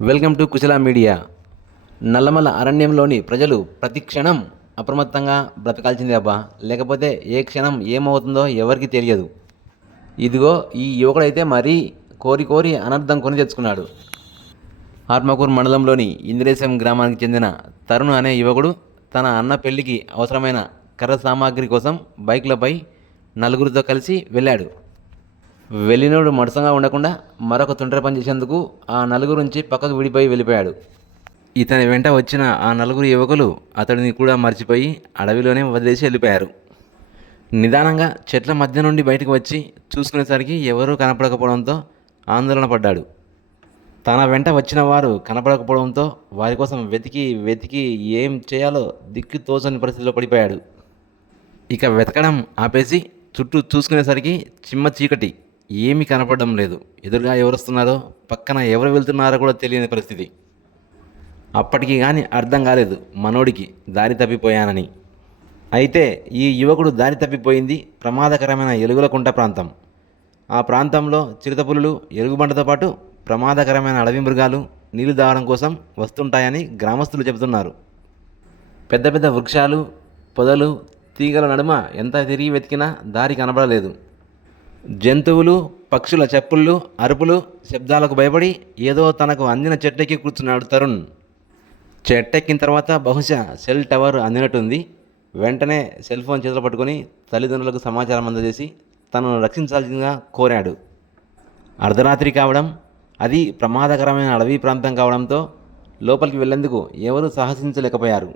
Welcome to Kushala media. Nallamala అరణ్యంలోని ప్రజలు ప్రతి క్షణం అప్రమత్తంగా బ్రతకాల్సిందే అబ్బా, లేకపోతే ఏ క్షణం ఏమవుతుందో ఎవరికి తెలియదు. ఇదిగో ఈ యువకుడైతే మరీ కోరి కోరి అనర్థం కొని తెచ్చుకున్నాడు. ఆత్మకూరు మండలంలోని ఇంద్రేశం గ్రామానికి చెందిన తరుణ్ అనే యువకుడు తన అన్న పెళ్లికి అవసరమైన కర్ర సామాగ్రి కోసం బైక్లపై నలుగురితో కలిసి వెళ్ళాడు. వెళ్ళినోడు మడసంగా ఉండకుండా మరొక తుంటరి పని చేసేందుకు ఆ నలుగురు నుంచి పక్కకు విడిపోయి వెళ్ళిపోయాడు. ఇతని వెంట వచ్చిన ఆ నలుగురు యువకులు అతడిని కూడా మర్చిపోయి అడవిలోనే వదిలేసి వెళ్ళిపోయారు. నిదానంగా చెట్ల మధ్య నుండి బయటకు వచ్చి చూసుకునేసరికి ఎవరూ కనపడకపోవడంతో ఆందోళన పడ్డాడు. తన వెంట వచ్చిన వారు కనపడకపోవడంతో వారి కోసం వెతికి వెతికి ఏం చేయాలో దిక్కు తోచని పరిస్థితిలో పడిపోయాడు. ఇక వెతకడం ఆపేసి చుట్టూ చూసుకునేసరికి చిమ్మ చీకటి, ఏమీ కనపడడం లేదు. ఎదురుగా ఎవరు వస్తున్నారో పక్కన ఎవరు వెళ్తున్నారో కూడా తెలియని పరిస్థితి. అప్పటికి కానీ అర్థం కాలేదు మనోడికి దారి తప్పిపోయానని. అయితే ఈ యువకుడు దారి తప్పిపోయింది ప్రమాదకరమైన ఎలుగులకుంట ప్రాంతం. ఆ ప్రాంతంలో చిరుతపులులు, ఎలుగుబంటతో పాటు ప్రమాదకరమైన అడవి మృగాలు నీళ్లు తాగడం కోసం వస్తుంటాయని గ్రామస్తులు చెబుతున్నారు. పెద్ద పెద్ద వృక్షాలు, పొదలు, తీగల నడుమ ఎంత తిరిగి వెతికినా దారి కనబడలేదు. జంతువులు, పక్షుల చప్పుళ్ళు, అరుపులు, శబ్దాలకు భయపడి ఏదో తనకు అందిన చెట్టెక్కి కూర్చున్నాడు తరుణ్. చెట్టెక్కిన తర్వాత బహుశా సెల్ టవర్ అందినట్టుంది. వెంటనే సెల్ ఫోన్ చేతిలో పట్టుకొని తల్లిదండ్రులకు సమాచారం అందజేసి తనను రక్షించాల్సిందిగా కోరాడు. అర్ధరాత్రి కావడం, అది ప్రమాదకరమైన అడవి ప్రాంతం కావడంతో లోపలికి వెళ్లేందుకు ఎవరూ సాహసించలేకపోయారు.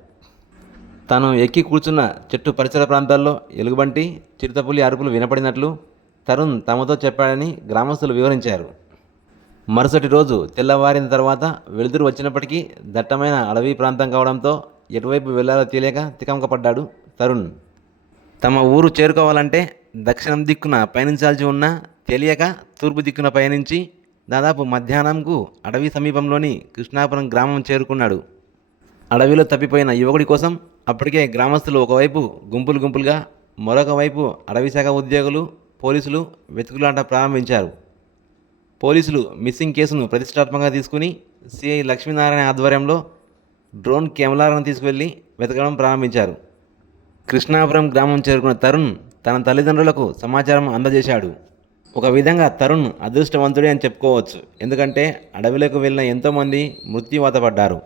తను ఎక్కి కూర్చున్న చెట్టు పరిసర ప్రాంతాల్లో ఎలుగుబంటి, చిరుతపులి అరుపులు వినపడినట్లు తరుణ్ తమతో చెప్పాడని గ్రామస్తులు వివరించారు. మరుసటి రోజు తెల్లవారిన తర్వాత వెలుతురు వచ్చినప్పటికీ దట్టమైన అడవి ప్రాంతం కావడంతో ఎటువైపు వెళ్లాలో తెలియక తికమకపడ్డాడు తరుణ్. తమ ఊరు చేరుకోవాలంటే దక్షిణం దిక్కున పయనించాల్సి ఉన్నా తెలియక తూర్పు దిక్కున పయనించి దాదాపు మధ్యాహ్నంకు అడవి సమీపంలోని కృష్ణాపురం గ్రామం చేరుకున్నాడు. అడవిలో తప్పిపోయిన యువకుడి కోసం అప్పటికే గ్రామస్తులు ఒకవైపు గుంపులు గుంపులుగా, మరొక వైపు అడవిశాఖ ఉద్యోగులు, పోలీసులు వెతుకులాట ప్రారంభించారు. పోలీసులు మిస్సింగ్ కేసును ప్రతిష్టాత్మకంగా తీసుకుని సిఐ లక్ష్మీనారాయణ ఆధ్వర్యంలో డ్రోన్ కెమెరాలను తీసుకువెళ్లి వెతకడం ప్రారంభించారు. కృష్ణాపురం గ్రామం చేరుకున్న తరుణ్ తన తల్లిదండ్రులకు సమాచారం అందజేశాడు. ఒక విధంగా తరుణ్ అదృష్టవంతుడే అని చెప్పుకోవచ్చు. ఎందుకంటే అడవిలోకి వెళ్ళిన ఎంతోమంది మృత్యువాత పడ్డారు.